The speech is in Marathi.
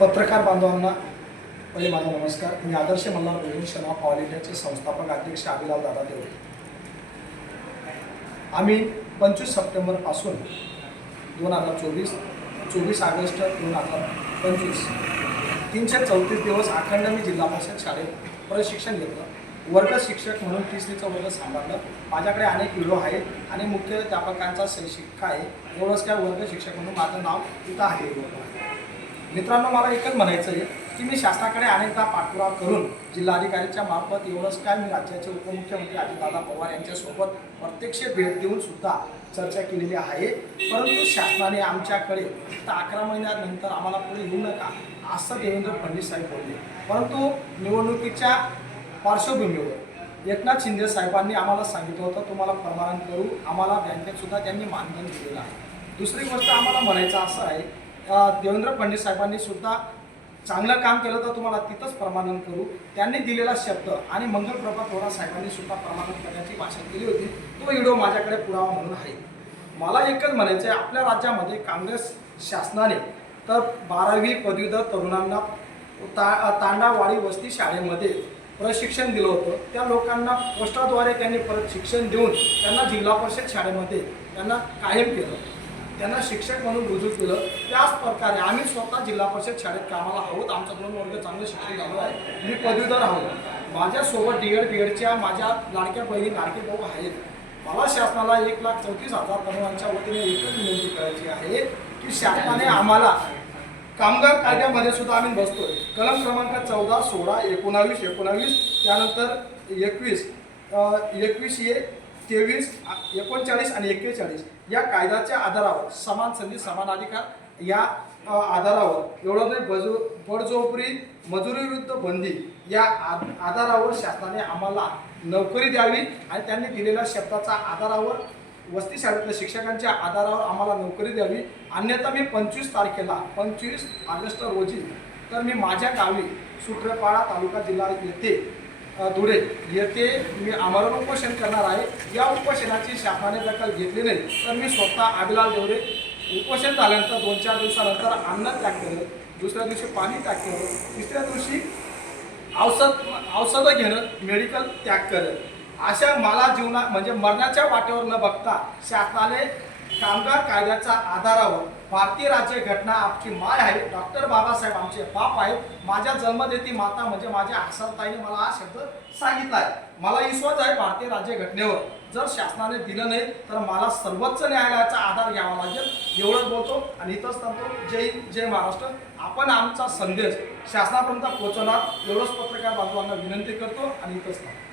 पत्रकार बांधवांना पहिले माझा नमस्कार. मी आदर्श मल्हार रेव्होल्युशन शर्मा ऑल इंडियाचे संस्थापक अध्यक्ष अभिलाल दादा देवरे. आम्ही पंचवीस सप्टेंबरपासून दोन हजार चोवीस चोवीस ऑगस्ट दोन हजार पंचवीस तीनशे चौतीस दिवस अखंड मी जिल्हा परिषद शाळेत प्रशिक्षण घेतलं. वर्ग शिक्षक म्हणून तिसरीचं वर्ग सांभाळलं. माझ्याकडे अनेक व्हिडिओ आहेत आणि मुख्याध्यापकांचा शिक्षक आहे. एवढंच काय वर्ग शिक्षक म्हणून माझं नाव इथं आहे. मित्रांनो मला एकच म्हणायचं आहे की मी शासनाकडे अनेकदा पाठपुरावा करून जिल्हाधिकारीच्या मार्फत एवढंच काय मी राज्याचे उपमुख्यमंत्री अजितदादा पवार यांच्यासोबत प्रत्यक्ष भेट देऊन सुद्धा चर्चा केलेली आहे. परंतु शासनाने आमच्याकडे फक्त अकरा महिन्यानंतर आम्हाला पुढे येऊ नका असं देवेंद्र फडणवीस साहेब बोलले. परंतु निवडणुकीच्या पार्श्वभूमीवर एकनाथ शिंदे साहेबांनी आम्हाला सांगितलं होतं तुम्हाला फरमान करू आम्हाला बँकेत सुद्धा त्यांनी मानधन दिलेलं आहे. दुसरी गोष्ट आम्हाला म्हणायचं असं आहे देवेंद्र फडणवीस साहेबांनी सुद्धा चांगलं काम केलं तर तुम्हाला तिथंच प्रमाणन करू. त्यांनी दिलेला शब्द आणि मंगलप्रभा थोडा साहेबांनी सुद्धा प्रमाणित करण्याची भाषा केली होती. तो व्हिडिओ माझ्याकडे पुरावा म्हणून आहे. मला एकच म्हणायचं आहे आपल्या राज्यामध्ये काँग्रेस शासनाने तर बारावी पदवीधर तरुणांना ता तांडावाडी वस्ती शाळेमध्ये प्रशिक्षण दिलं होतं. त्या लोकांना पोस्टाद्वारे त्यांनी परत शिक्षण देऊन त्यांना जिल्हा परिषद शाळेमध्ये त्यांना कायम केलं त्यांना शिक्षक म्हणून रुजू केलं. त्याच प्रकारे आम्ही स्वतः जिल्हा परिषद शाळेत कामाला आहोत. आमचा दोन वर्ग चांगलं शिक्षण झालो आहे. मी पदवीधर आहोत. माझ्यासोबत डी एड बी एडच्या माझ्या लाडक्या बहिणी लाडके भाऊ आहेत. मला शासनाला एक लाख चौतीस हजार तरुणांच्या वतीने एकच विनंती करायची आहे की शासनाने आम्हाला कामगार कायद्यामध्ये सुद्धा आम्ही बसतोय. कलम क्रमांक चौदा सोळा एकोणावीस एकोणावीस त्यानंतर एकवीस एकवीस ए तेवीस एकोणचाळीस आणि एक्केचाळीस या कायद्याच्या आधारावर समान संधी समान अधिकार या आधारावर एवढं नाही बजू बडजोपरी मजुरीविरुद्ध बंदी या आधारावर शासनाने आम्हाला नोकरी द्यावी आणि त्यांनी दिलेल्या शब्दाचा आधारावर वस्ती शाळेतल्या शिक्षकांच्या आधारावर आम्हाला नोकरी द्यावी. अन्यथा मी पंचवीस तारखेला पंचवीस ऑगस्ट रोजी तर मी माझ्या गावी सुत्रपाळा तालुका जिल्हा येथे धुळे. येथे मी आमरण उपोषण करणार आहे. या उपोषणाची शासनाने दखल घेतली नाही तर मी स्वतः आबिलाल देवरे उपोषण झाल्यानंतर दोन चार दिवसानंतर अन्न त्याग केलं दुसऱ्या दिवशी पाणी त्याग केलं तिसऱ्या दिवशी औषध औषधं घेणं मेडिकल त्याग केलं अशा मला जीवना म्हणजे मरणाच्या वाटेवर न बघता शासनाने कामगार कायद्याच्या आधारावर भारतीय राज्य घटना आपची माय आहे. डॉक्टर बाबासाहेब आमचे बाप आहेत. माझ्या जन्मदेती माता म्हणजे माझ्या आसरताईने मला हा शब्द सांगितला आहे. मला विश्वास आहे भारतीय राज्य घटनेवर. जर शासनाने दिलं नाही तर मला सर्वोच्च न्यायालयाचा आधार घ्यावा लागेल. एवढंच बोलतो आणि इथंच थांबतो. जय हिंद जय महाराष्ट्र. आपण आमचा संदेश शासनापर्यंत पोहोचवणार. एवढंच पत्रकार बांधवांना विनंती करतो आणि इथंच थांबतो.